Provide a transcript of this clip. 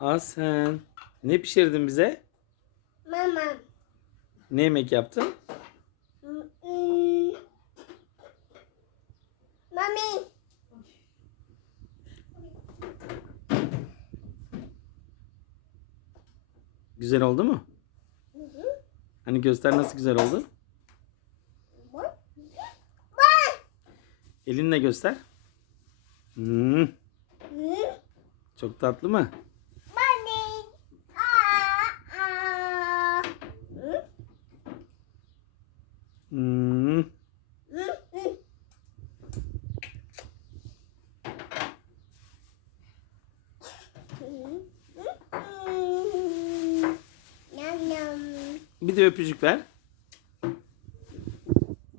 Asen. Ne pişirdin bize? Mama. Ne yemek yaptın? Mami. Güzel oldu mu? Hı hı. Hani göster nasıl güzel oldu? Elinle göster. Hmm, çok tatlı mı? Mami. Aa, aa. Hı. Hmm, Hı, hı. Hı, hı, hı. Yum, yum. Bir de öpücük ver.